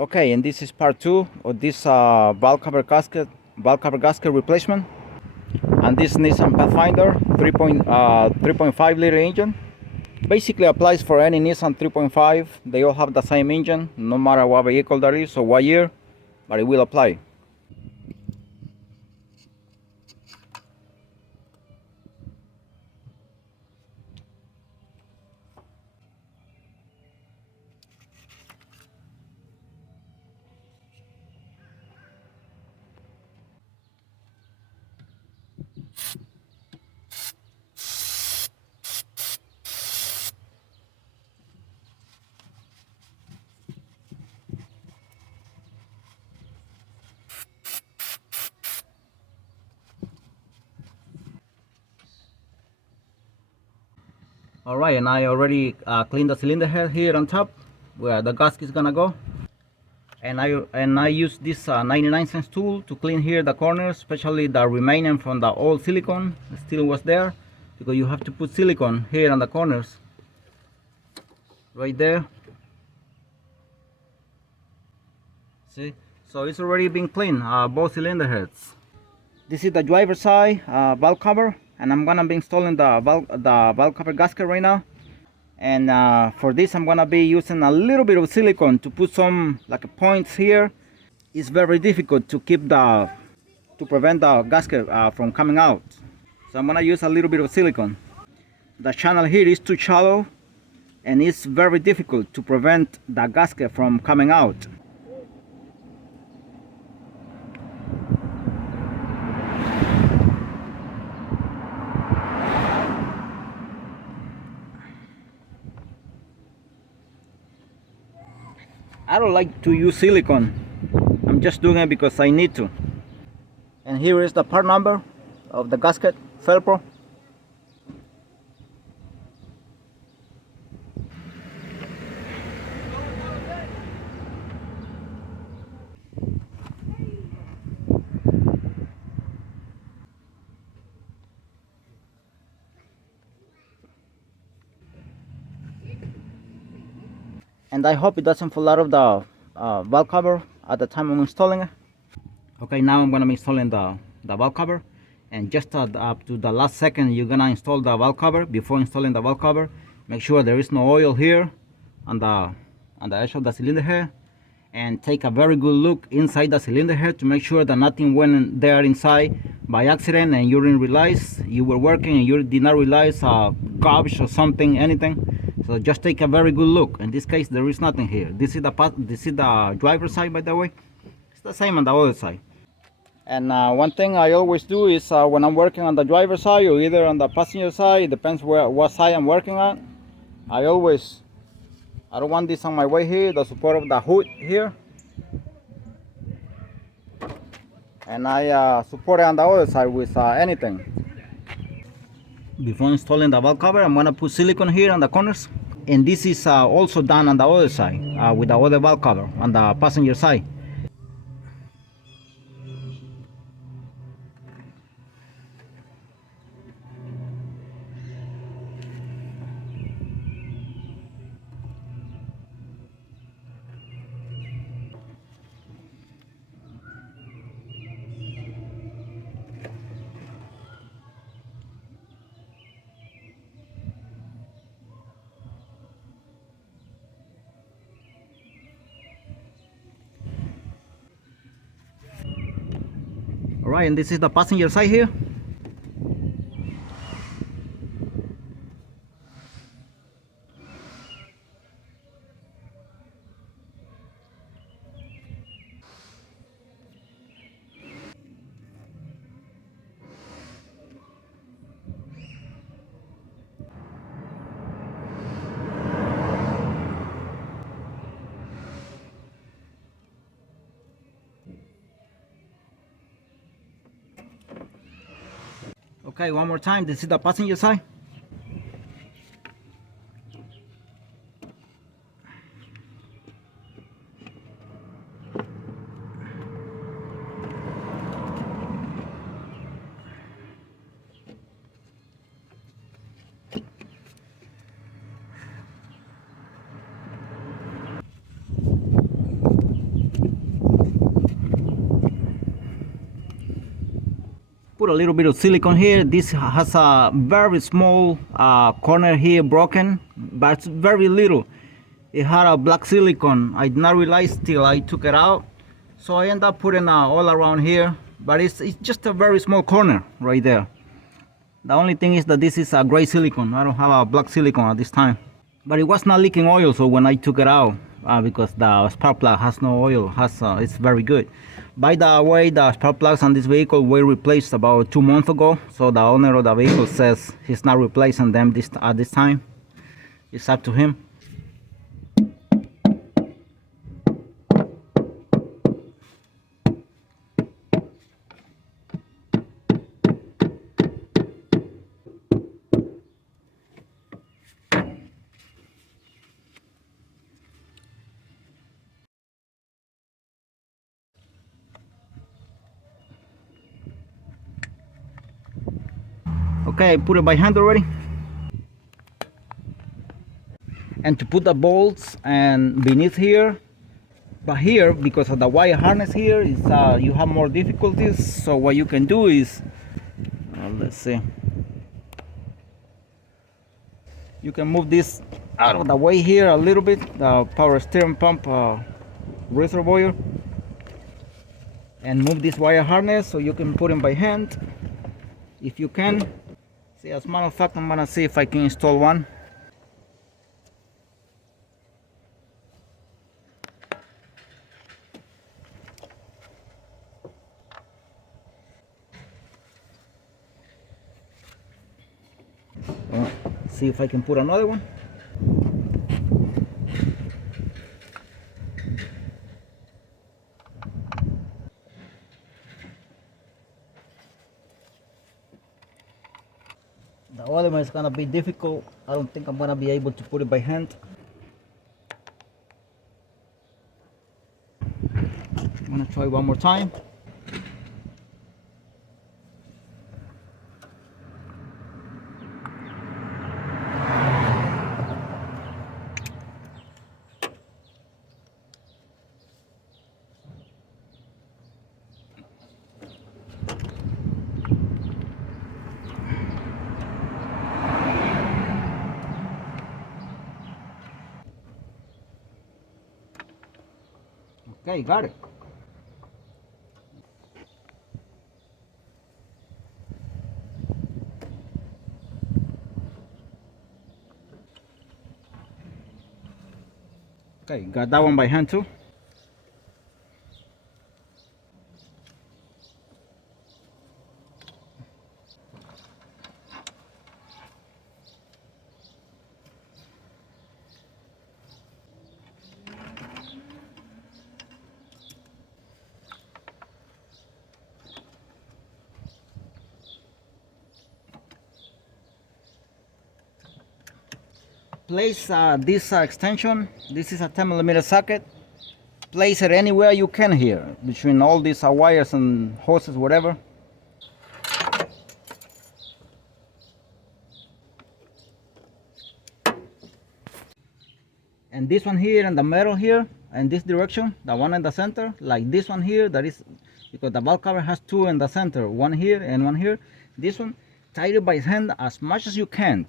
Okay, and this is part 2 of this valve cover gasket replacement. And this Nissan Pathfinder 3.5 liter engine. Basically applies for any Nissan 3.5. They all have the same engine, no matter what vehicle that is or what year, but it will apply. Alright, and I already cleaned the cylinder head here on top where the gasket is gonna go. And I use this 99-cent tool to clean here the corners, especially the remaining from the old silicone that still was there, because you have to put silicone here on the corners right there. See, so it's already been cleaned, both cylinder heads. This is the driver's side valve cover, and I'm gonna be installing the valve cover gasket right now. And for this I'm gonna be using a little bit of silicone to put some like points here. It's very difficult to prevent the gasket from coming out, so I'm gonna use a little bit of silicone. The channel here is too shallow and it's very difficult to prevent the gasket from coming out. I don't like to use silicone. I'm just doing it because I need to. And here is the part number of the gasket, Felpro. And I hope it doesn't fall out of the valve cover at the time I'm installing it. Okay, now I'm gonna be installing the valve cover, and just up to the last second you're gonna install the valve cover. Before installing the valve cover, make sure there is no oil here on the edge of the cylinder head, and take a very good look inside the cylinder head to make sure that nothing went there inside by accident and you didn't realize you were working and you did not realize garbage or something, anything. So just take a very good look. In this case there is nothing here. This is the driver's side, by the way. It's the same on the other side. And one thing I always do is when I'm working on the driver's side or either on the passenger side, it depends what side I'm working on, I don't want this on my way here, the support of the hood here, and I support it on the other side with anything. Before installing the valve cover, I'm gonna put silicone here on the corners, and this is also done on the other side with the other valve cover on the passenger side. Alright, and this is the passenger side here. Okay, one more time, this is the passenger side. put a little bit of silicone here. This has a very small corner here broken, but it's very little. It had a black silicone. I did not realize till I took it out. So I end up putting all around here, but it's just a very small corner right there. The only thing is that this is a gray silicone. I don't have a black silicone at this time. But it was not leaking oil, so when I took it out, because the spark plug has no oil, it's very good. By the way, the spark plugs on this vehicle were replaced about 2 months ago, so the owner of the vehicle says he's not replacing them at this time. It's up to him. Okay, I put it by hand already. And to put the bolts and beneath here, but here, because of the wire harness here, is you have more difficulties. So what you can do is, let's see, you can move this out of the way here a little bit, the power steering pump reservoir, and move this wire harness so you can put it by hand if you can. See, as a matter of fact, I'm gonna see if I can install one. See if I can put another one. The other one is gonna be difficult. I don't think I'm gonna be able to put it by hand. I'm gonna try one more time. Okay, got it. Okay, got that one by hand too. Place this extension. This is a 10mm socket. Place it anywhere you can here, between all these wires and hoses, whatever. And this one here and the metal here, and this direction, the one in the center, like this one here, that is because the valve cover has two in the center, one here and one here. This one, tie it by hand as much as you can,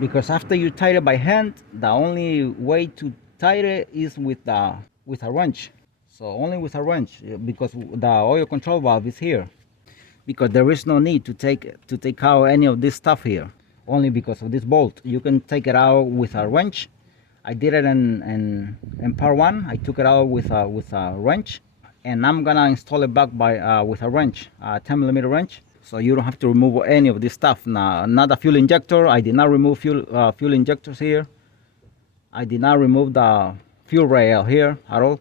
because after you tie it by hand, the only way to tie it is with a wrench. So only with a wrench, because the oil control valve is here. Because there is no need to take out any of this stuff here, only because of this bolt. You can take it out with a wrench. I did it in part one. I took it out with a wrench, and I'm gonna install it back with a wrench, a 10mm wrench. So you don't have to remove any of this stuff. Now, not the fuel injector. I did not remove fuel injectors here. I did not remove the fuel rail here at all.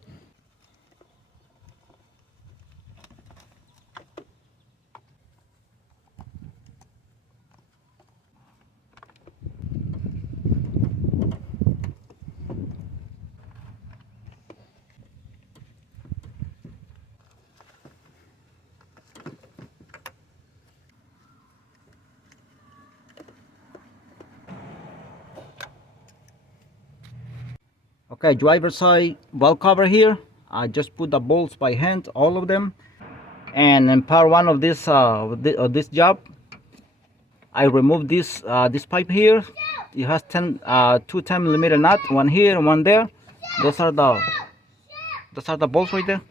Okay, driver side valve cover here. I just put the bolts by hand, all of them. And in part one of this job, I removed this pipe here. It has 2 10mm nut, one here and one there. Those are the bolts right there.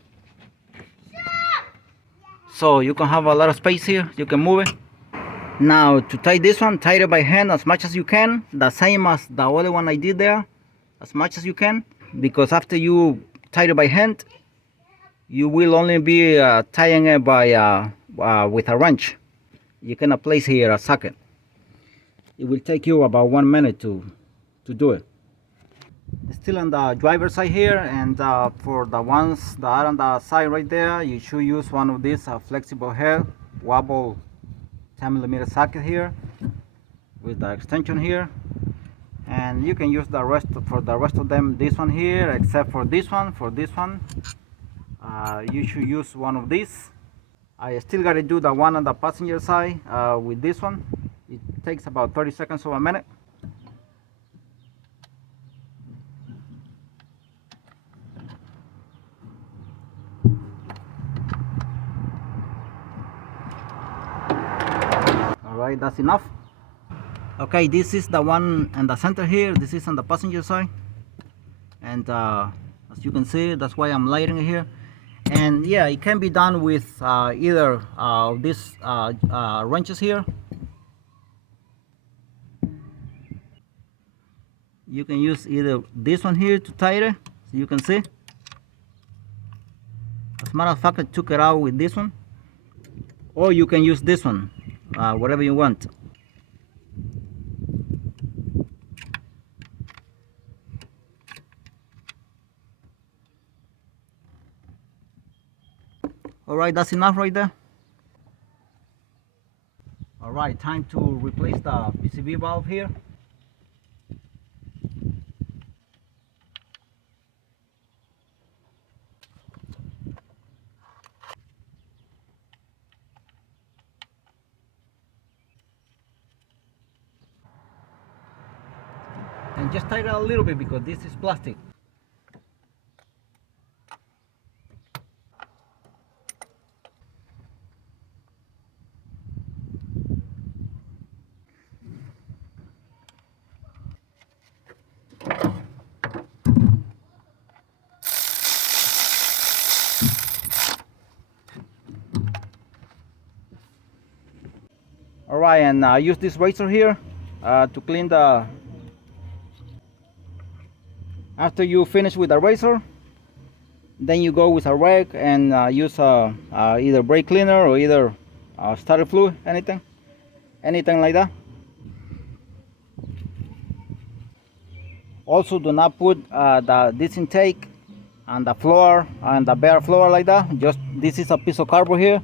So you can have a lot of space here. You can move it. Now to tie this one, tie it by hand as much as you can. The same as the other one I did there, as much as you can. Because after you tie it by hand, you will only be tying it by with a wrench. You cannot place here a socket. It will take you about 1 minute to do it. It's still on the driver's side here, and for the ones that are on the side right there, you should use one of these flexible head wobble 10mm socket here with the extension here. And you can use the rest of them, this one here, except for this one. You should use one of these. I still got to do the one on the passenger side with this one. It takes about 30 seconds or a minute. Alright, that's enough. Okay, this is the one in the center here. This is on the passenger side. And as you can see, that's why I'm lighting it here. And yeah, it can be done with either these wrenches here. You can use either this one here to tie it, so you can see. As a matter of fact, I took it out with this one. Or you can use this one, whatever you want. Alright, that's enough right there. Alright, time to replace the PCV valve here. And just tighten it a little bit because this is plastic. Alright, and use this razor here to clean the... After you finish with the razor, then you go with a rag and use either brake cleaner or either starter fluid, anything like that. Also, do not put this intake on the floor, on the bare floor like that. Just this is a piece of cardboard here.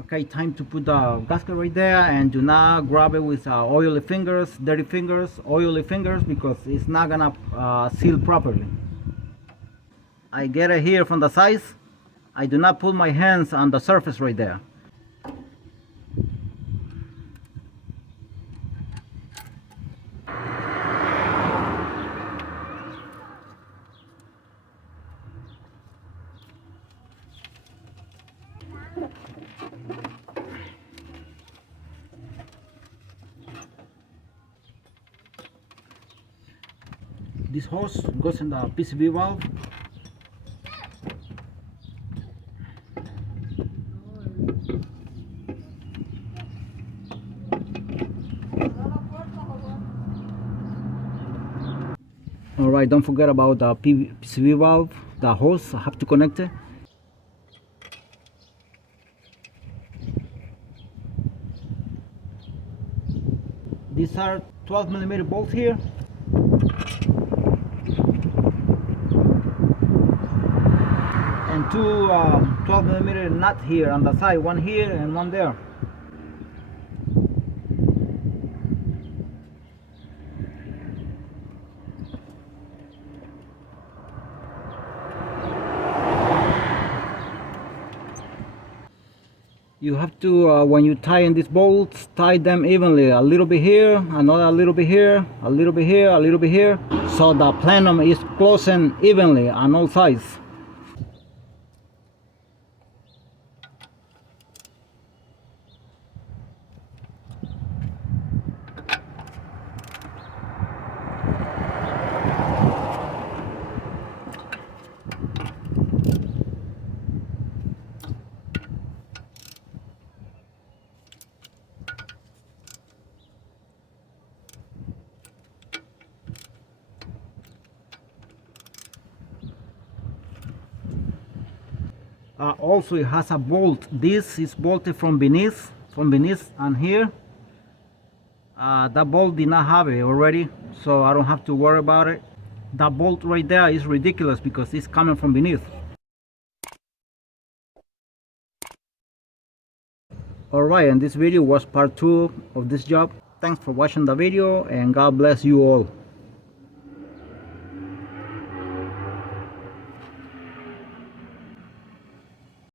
Okay, time to put the gasket right there, and do not grab it with oily fingers, dirty fingers, oily fingers, because it's not gonna seal properly. I get it here from the sides. I do not put my hands on the surface right there. This hose goes in the PCV valve. Alright, don't forget about the PCV valve, the hose. I have to connect it. These are 12mm bolts here. And two 12mm nuts here on the side, one here and one there. You have to, when you tie in these bolts, tie them evenly. A little bit here, another little bit here, a little bit here, a little bit here. So the plenum is closing evenly on all sides. Also, it has a bolt. This is bolted from beneath, and here. That bolt did not have it already, so I don't have to worry about it. That bolt right there is ridiculous because it's coming from beneath. Alright, and this video was part 2 of this job. Thanks for watching the video, and God bless you all.